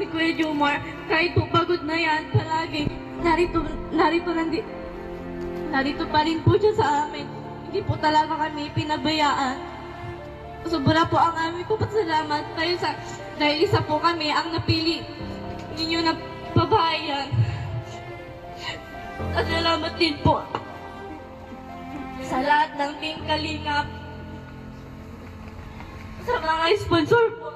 ni Kuya Jomar, kahit po pagod na yan, palagi, narito pa rin po siya sa amin. Hindi po talaga kami pinabayaan. Sobra po ang aming po pasalamat dahil isa po kami ang napili ninyo na babayan. At salamat din po sa lahat ng Team Kalingap, sa mga sponsor po.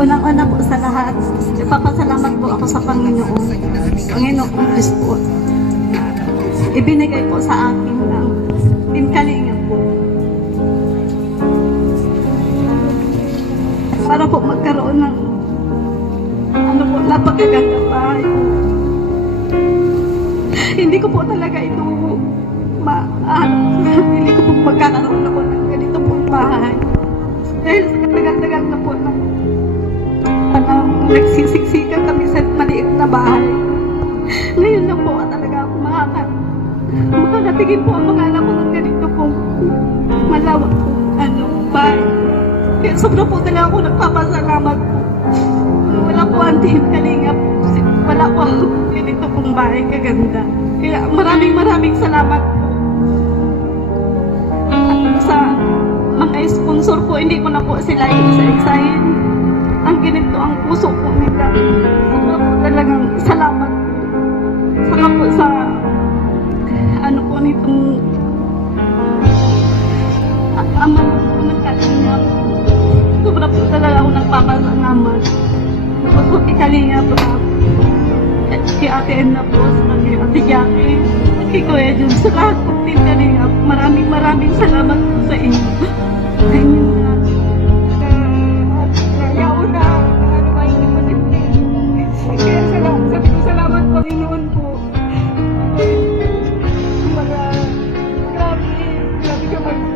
Unang-una po sa lahat, ipapasalamat po ako sa Panginoon. Panginoon Diyos po. Ibinigay po sa akin ng Team Kalingap po. Para po magkaroon ng napakagandang bahay. Hindi ko po talaga ito hindi ko po magkakaroon ako ng ganito pong bahay. Dahil sa tagal-tagal na po na nagsisiksikan kami sa maliit na bahay. Ngayon lang po talaga ako makakatigin po ang mga anak ko ng ganito pong malawak po bahay. Kaya sobra po talaga ako nagpapasalamat po. Wala po ang Team Kalingap. Wala po ganito pong bahay kaganda. Kaya maraming salamat po. At sa mga sponsor po, hindi ko na po sila isa-isahin. Ang ganito ang puso po nila. Sobra po talagang salamat. Saka po sa po nitong ama po ng Kalingap. Sobra po talaga ako nagpapasalamat. Tapos po kay Kalingap po, kay Ate Edna po, sa kay Ate Jackie, kay Kuya Jun, sa lahat po Team Kalingap. Maraming salamat po sa inyo. Sa inyo na. Kaya sabi ko salamat Panginoon po.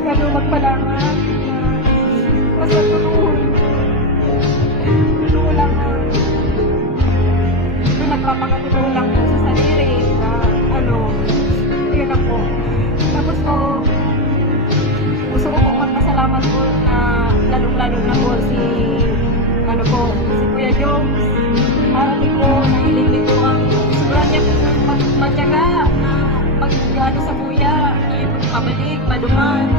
Grabe ka magpalangan. Basta totoo lang nagpapakatotoo lang po sa sarili na yun lang po. Tapos po gusto ko po magpasalamat po na lalong-lalo na po si Kuya Joms. Marami po, nahilig nito ang sobra niya matyaga na mag-ano sa buya, pabalik, paduman,